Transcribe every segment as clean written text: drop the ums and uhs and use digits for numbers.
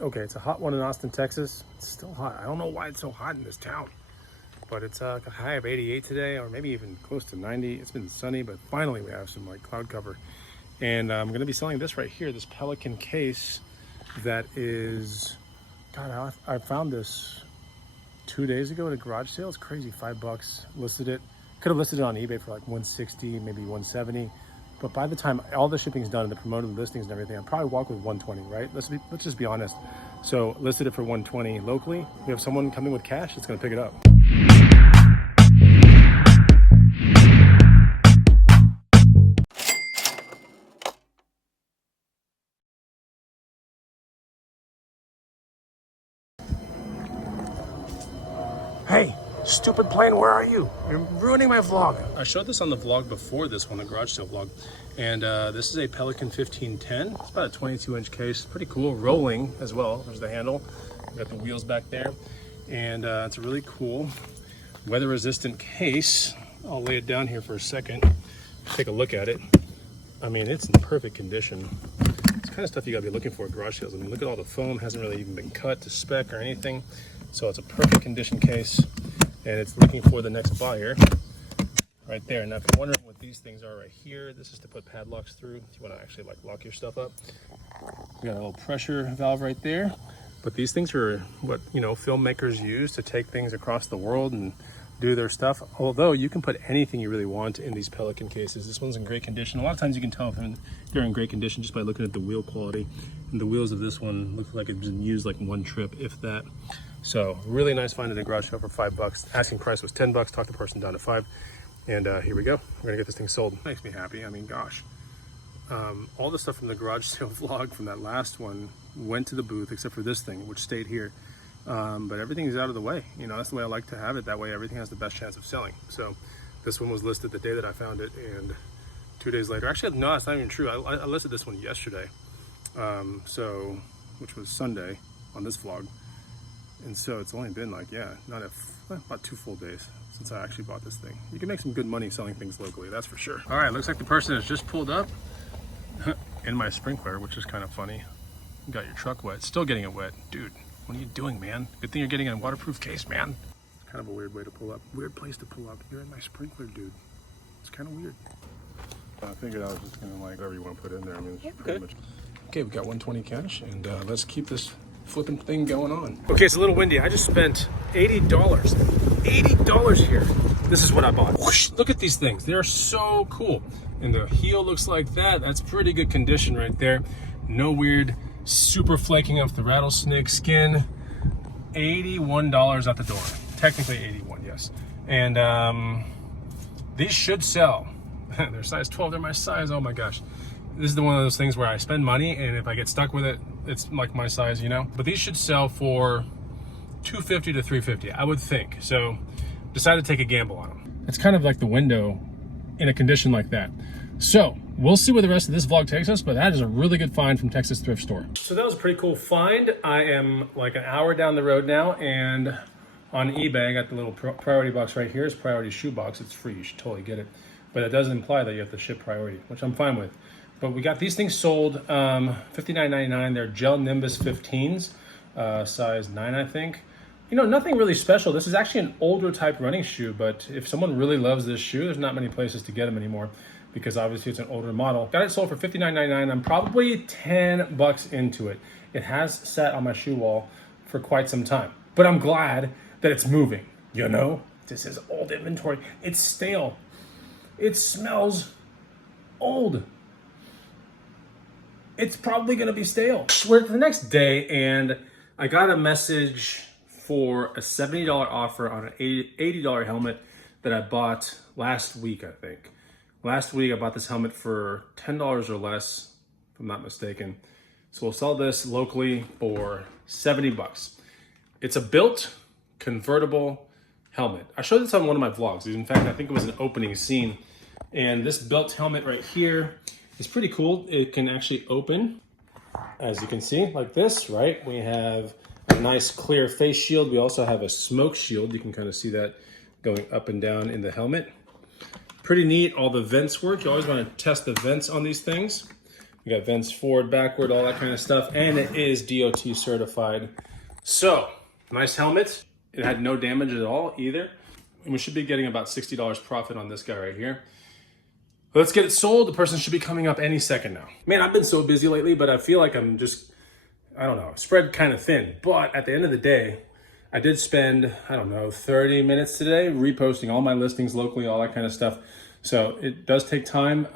Okay, it's a hot one in Austin, Texas. It's still hot. I don't know why it's so hot in this town, but it's like a high of 88 today, or maybe even close to 90. It's been sunny, but finally we have some like cloud cover. And I'm gonna be selling this right here, this Pelican case that is, God, I found this 2 days ago at a garage sale. It's crazy, $5. Listed it, could have listed it on eBay for like 160, maybe 170. But by the time all the shipping's done and the promoted listings and everything, I'll probably walk with 120, right? Let's just be honest. So listed it for 120 locally. We have someone coming with cash that's gonna pick it up. Hey, stupid plane, where are you? You're ruining my vlog. I showed this on the vlog before this one, the garage sale vlog. And this is a Pelican 1510. It's about a 22-inch case, pretty cool, rolling as well. There's the handle, we got the wheels back there. And it's a really cool weather-resistant case. I'll lay it down here for a second, take a look at it. I mean, it's in perfect condition. It's the kind of stuff you gotta be looking for at garage sales. I mean, look at all the foam, hasn't really even been cut to spec or anything. So it's a perfect condition case, and it's looking for the next buyer right there. Now, if you're wondering what these things are right here, this is to put padlocks through if you want to actually like lock your stuff up. We got a little pressure valve right there, but these things are what, you know, filmmakers use to take things across the world and do their stuff. Although you can put anything you really want in these Pelican cases. This one's in great condition. A lot of times you can tell if they're in great condition just by looking at the wheel quality. And the wheels of this one look like it's been used like one trip, if that. So really nice find at a garage sale for $5. Asking price was $10. Talked the person down to $5. And here we go. We're gonna get this thing sold. Makes me happy. I mean, gosh. All the stuff from the garage sale vlog from that last one went to the booth except for this thing, which stayed here. But everything's out of the way. You know, that's the way I like to have it. That way everything has the best chance of selling. So this one was listed the day that I found it, and 2 days later, actually, no, that's not even true. I listed this one yesterday. Which was Sunday on this vlog. And so it's only been like, yeah, about 2 full days since I actually bought this thing. You can make some good money selling things locally, that's for sure. All right, looks like the person has just pulled up in my sprinkler, which is kind of funny. You got your truck wet, still getting it wet. Dude, what are you doing, man? Good thing you're getting in a waterproof case, man. It's kind of a weird way to pull up. Weird place to pull up. You're in my sprinkler, dude. It's kind of weird. I figured I was just gonna like whatever you want to put in there. I mean, it's pretty much. Okay, we got 120 cash, and let's keep this flipping thing going on. Okay, it's a little windy. I just spent $80. $80 here. This is what I bought. Whoosh, look at these things. They're so cool. And the heel looks like that. That's pretty good condition right there. No weird super flaking off the rattlesnake skin. $81 at the door. Technically 81, yes. And these should sell. They're size 12, they're my size. Oh my gosh. This is one of those things where I spend money, and if I get stuck with it, it's like my size, you know? But these should sell for $250 to $350, I would think. So decided to take a gamble on them. It's kind of like the window in a condition like that. So we'll see where the rest of this vlog takes us, but that is a really good find from Texas Thrift Store. So that was a pretty cool find. I am like an hour down the road now, and on eBay, I got the little priority box right here. It's priority shoe box. It's free, you should totally get it. But it doesn't imply that you have to ship priority, which I'm fine with. But we got these things sold, $59.99. They're gel Nimbus 15s, size 9, I think. You know, nothing really special. This is actually an older type running shoe, but if someone really loves this shoe, there's not many places to get them anymore because obviously it's an older model. Got it sold for $59.99. I'm probably $10 into it. It has sat on my shoe wall for quite some time, but I'm glad that it's moving, you know? This is old inventory. It's stale. It smells old. It's probably gonna be stale. We're the next day, and I got a message for a $70 offer on an $80 helmet that I bought last week, I think. Last week, I bought this helmet for $10 or less, if I'm not mistaken. So we'll sell this locally for $70. It's a built, convertible helmet. I showed this on one of my vlogs. In fact, I think it was an opening scene. And this built helmet right here is pretty cool. It can actually open, as you can see, like this, right? We have a nice clear face shield. We also have a smoke shield. You can kind of see that going up and down in the helmet. Pretty neat. All the vents work. You always want to test the vents on these things. We got vents forward, backward, all that kind of stuff. And it is DOT certified. So, nice helmet. It had no damage at all either. And we should be getting about $60 profit on this guy right here. Let's get it sold. The person should be coming up any second now. Man, I've been so busy lately, but I feel like I'm just, I don't know, spread kind of thin. But at the end of the day, I did spend, I don't know, 30 minutes today reposting all my listings locally, all that kind of stuff. So it does take time,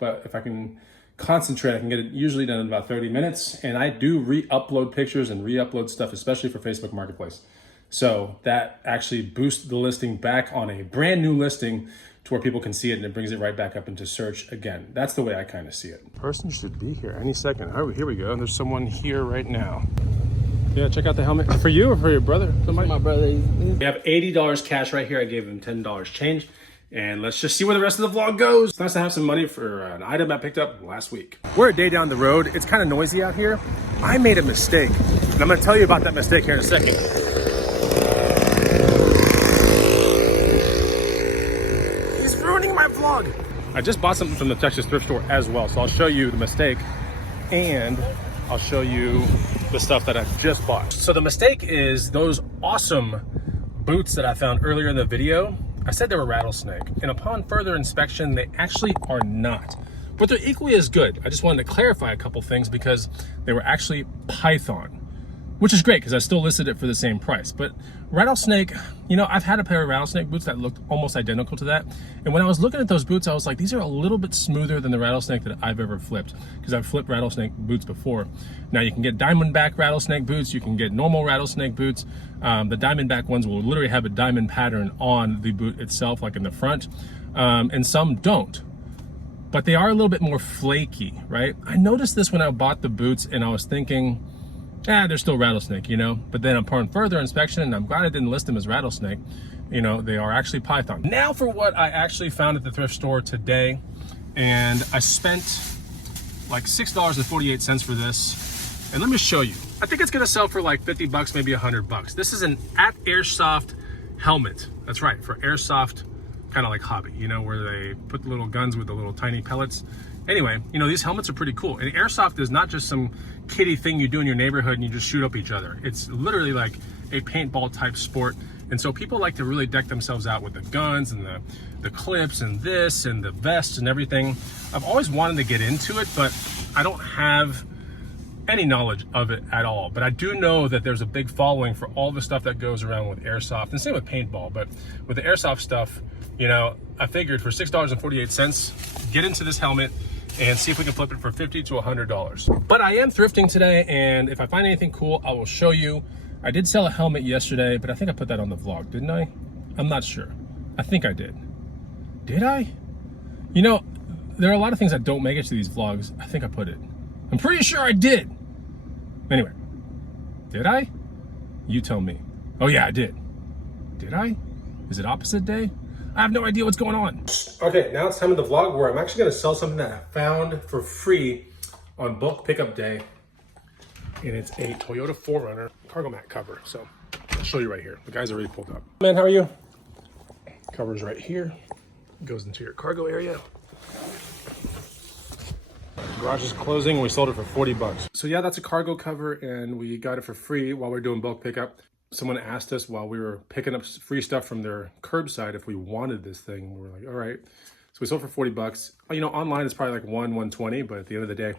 but if I can concentrate, I can get it usually done in about 30 minutes. And I do re-upload pictures and re-upload stuff, especially for Facebook Marketplace. So that actually boosts the listing back on a brand new listing to where people can see it, and it brings it right back up into search again. That's the way I kind of see it. Person should be here any second. Oh, here we go. There's someone here right now. Yeah, check out the helmet. For you or for your brother? Somebody? My brother. We have $80 cash right here. I gave him $10 change. And let's just see where the rest of the vlog goes. It's nice to have some money for an item I picked up last week. We're a day down the road. It's kind of noisy out here. I made a mistake. And I'm gonna tell you about that mistake here in a second. He's ruining my vlog. I just bought something from the Texas thrift store as well. So I'll show you the mistake and I'll show you the stuff that I just bought. So the mistake is those awesome boots that I found earlier in the video. I said they were rattlesnake, and upon further inspection, they actually are not. But they're equally as good. I just wanted to clarify a couple things because they were actually python, which is great because I still listed it for the same price. But rattlesnake, you know, I've had a pair of rattlesnake boots that looked almost identical to that. And when I was looking at those boots, I was like, these are a little bit smoother than the rattlesnake that I've ever flipped, because I've flipped rattlesnake boots before. Now you can get diamondback rattlesnake boots, you can get normal rattlesnake boots. The diamondback ones will literally have a diamond pattern on the boot itself, like in the front, and some don't. But they are a little bit more flaky, right? I noticed this when I bought the boots and I was thinking, they're still rattlesnake, you know? But then upon further inspection, and I'm glad I didn't list them as rattlesnake, you know, they are actually python. Now for what I actually found at the thrift store today, and I spent like $6.48 for this. And let me show you. I think it's gonna sell for like 50 bucks, maybe 100 bucks. This is an at Airsoft helmet. That's right, for Airsoft, kind of like hobby, you know, where they put the little guns with the little tiny pellets. Anyway, you know, these helmets are pretty cool. And Airsoft is not just some kiddie thing you do in your neighborhood and you just shoot up each other. It's literally like a paintball type sport. And so people like to really deck themselves out with the guns and the clips and this and the vests and everything. I've always wanted to get into it, but I don't have any knowledge of it at all. But I do know that there's a big following for all the stuff that goes around with Airsoft, and same with paintball. But with the Airsoft stuff, you know, I figured for $6.48, get into this helmet and see if we can flip it for $50 to $100. But I am thrifting today, and if I find anything cool, I will show you. I did sell a helmet yesterday, but I think I put that on the vlog, didn't I? I'm not sure. I think I did. Did I? You know, there are a lot of things that don't make it to these vlogs. I think I put it. I'm pretty sure I did. Anyway, did I? You tell me. Oh yeah, I did. Did I? Is it opposite day? I have no idea what's going on. Okay, now it's time of the vlog where I'm actually gonna sell something that I found for free on bulk pickup day. And it's a Toyota 4Runner cargo mat cover. So I'll show you right here. The guy's already pulled up. Man, how are you? Cover's right here. Goes into your cargo area. Garage is closing. We sold it for 40 bucks. So yeah, that's a cargo cover, and we got it for free while we were doing bulk pickup. Someone asked us while we were picking up free stuff from their curbside if we wanted this thing. We're like, all right. So we sold for 40 bucks. You know, online it's probably like $120, but at the end of the day,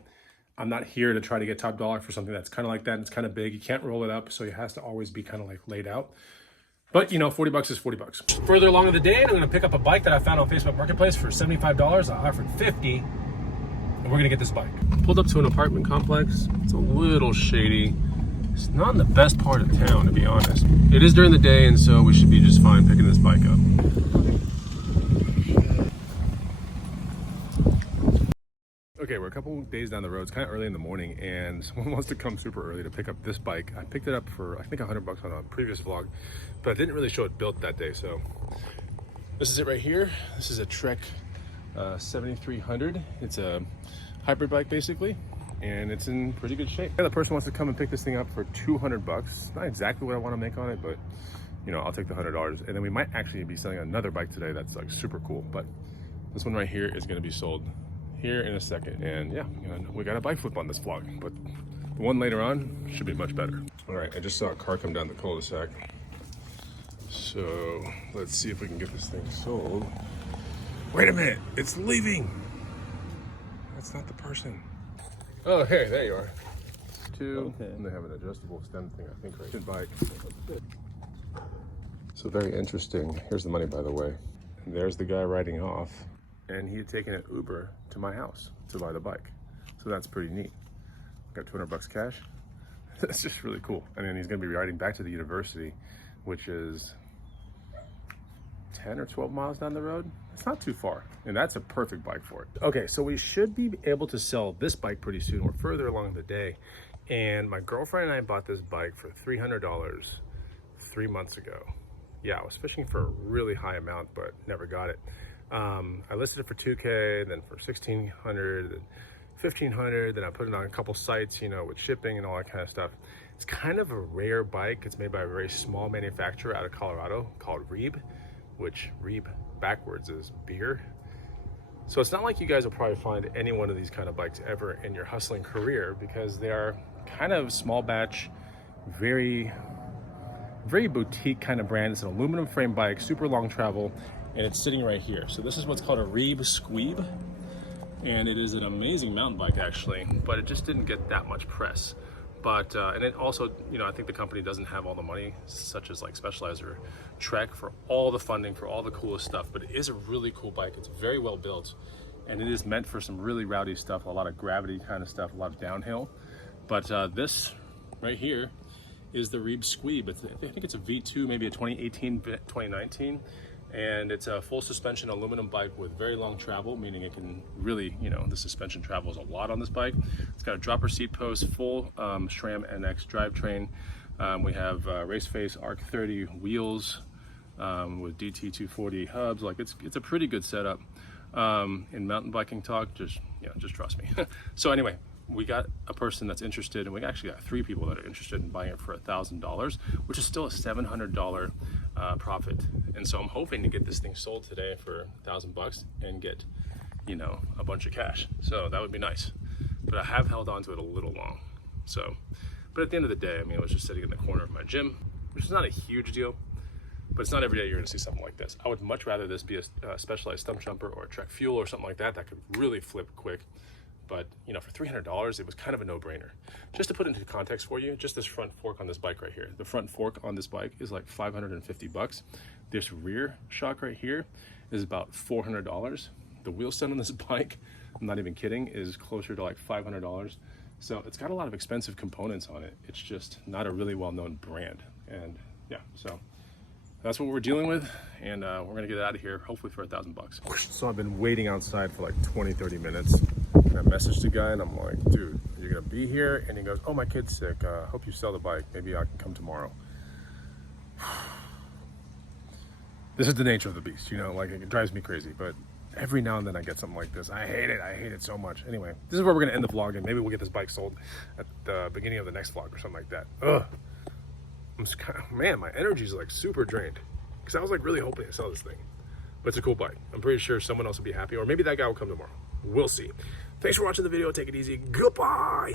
I'm not here to try to get top dollar for something that's kind of like that. And it's kind of big. You can't roll it up, so it has to always be kind of like laid out. But you know, 40 bucks is 40 bucks. Further along in the day, I'm gonna pick up a bike that I found on Facebook Marketplace for $75. I offered 50, and we're gonna get this bike. Pulled up to an apartment complex. It's a little shady. It's not in the best part of town, to be honest. It is during the day, and so we should be just fine picking this bike up. Okay, we're a couple days down the road. It's kind of early in the morning, and someone wants to come super early to pick up this bike. I picked it up for, I think, 100 bucks on a previous vlog, but I didn't really show it built that day. So this is it right here. This is a Trek 7300. It's a hybrid bike, basically, and it's in pretty good shape. The person wants to come and pick this thing up for 200 bucks. Not exactly what I want to make on it, but you know, I'll take the $100. And then we might actually be selling another bike today that's like super cool, but this one right here is going to be sold here in a second. And yeah, we got a bike flip on this vlog, but the one later on should be much better. All right, I just saw a car come down the cul-de-sac. So let's see if we can get this thing sold. Wait a minute, it's leaving. That's not the person. Oh, hey, there you are. Two, okay. And they have an adjustable stem thing, I think, right? Good bike. So very interesting. Here's the money, by the way. And there's the guy riding off. And he had taken an Uber to my house to buy the bike. So that's pretty neat. Got 200 bucks cash. That's just really cool. And then he's gonna be riding back to the university, which is 10 or 12 miles down the road. It's not too far, and that's a perfect bike for it. Okay, so we should be able to sell this bike pretty soon. We're further along in the day, and my girlfriend and I bought this bike for $300 3 months ago. Yeah, I was fishing for a really high amount, but never got it. I listed it for $2K, then for $1,600, then $1,500, then I put it on a couple sites, with shipping and all that kind of stuff. It's kind of a rare bike. It's made by a very small manufacturer out of Colorado called Reeb, which Reeb backwards is beer. So it's not like you guys will probably find any one of these kind of bikes ever in your hustling career, because they are kind of small batch, very boutique kind of brand. It's an aluminum frame bike, super long travel, and it's sitting right here. So this is what's called a Reeb Squeeb, and it is an amazing mountain bike actually, but it just didn't get that much press. But, and it also, I think the company doesn't have all the money, such as like Specialized or Trek, for all the funding, for all the coolest stuff, but it is a really cool bike. It's very well built, and it is meant for some really rowdy stuff, a lot of gravity kind of stuff, a lot of downhill. But this right here is the Reeb Squeeb. I think it's a V2, maybe a 2018, 2019. And it's a full suspension aluminum bike with very long travel, meaning it can really, the suspension travels a lot on this bike. It's got a dropper seat post, full SRAM NX drivetrain. We have race face ARC 30 wheels with DT 240 hubs. Like it's a pretty good setup. In mountain biking talk, just trust me. So anyway, we got a person that's interested, and we actually got 3 people that are interested in buying it for $1,000, which is still a $700 profit. And so I'm hoping to get this thing sold today for $1,000 and get, a bunch of cash. So that would be nice. But I have held on to it a little long. So, but at the end of the day, I was just sitting in the corner of my gym, which is not a huge deal, but it's not every day you're gonna see something like this. I would much rather this be a Specialized stump jumper or a Trek Fuel or something like that could really flip quick. But for $300, it was kind of a no-brainer. Just to put into context for you, just this front fork on this bike right here. The front fork on this bike is like $550. This rear shock right here is about $400. The wheel set on this bike, I'm not even kidding, is closer to like $500. So it's got a lot of expensive components on it. It's just not a really well-known brand. And yeah, so that's what we're dealing with, and we're gonna get out of here hopefully for $1,000. So I've been waiting outside for like 20-30 minutes. And I messaged the guy and I'm like, dude, you're gonna be here? And he goes, oh, my kid's sick. Hope you sell the bike. Maybe I can come tomorrow. This is the nature of the beast, like it drives me crazy, but every now and then I get something like this. I hate it so much. Anyway, this is where we're gonna end the vlog, and maybe we'll get this bike sold at the beginning of the next vlog or something like that. Ugh. I'm just man, my energy's like super drained, because I was like really hoping to sell this thing. But it's a cool bike. I'm pretty sure someone else will be happy, or maybe that guy will come tomorrow. We'll see. Thanks for watching the video. Take it easy. Goodbye.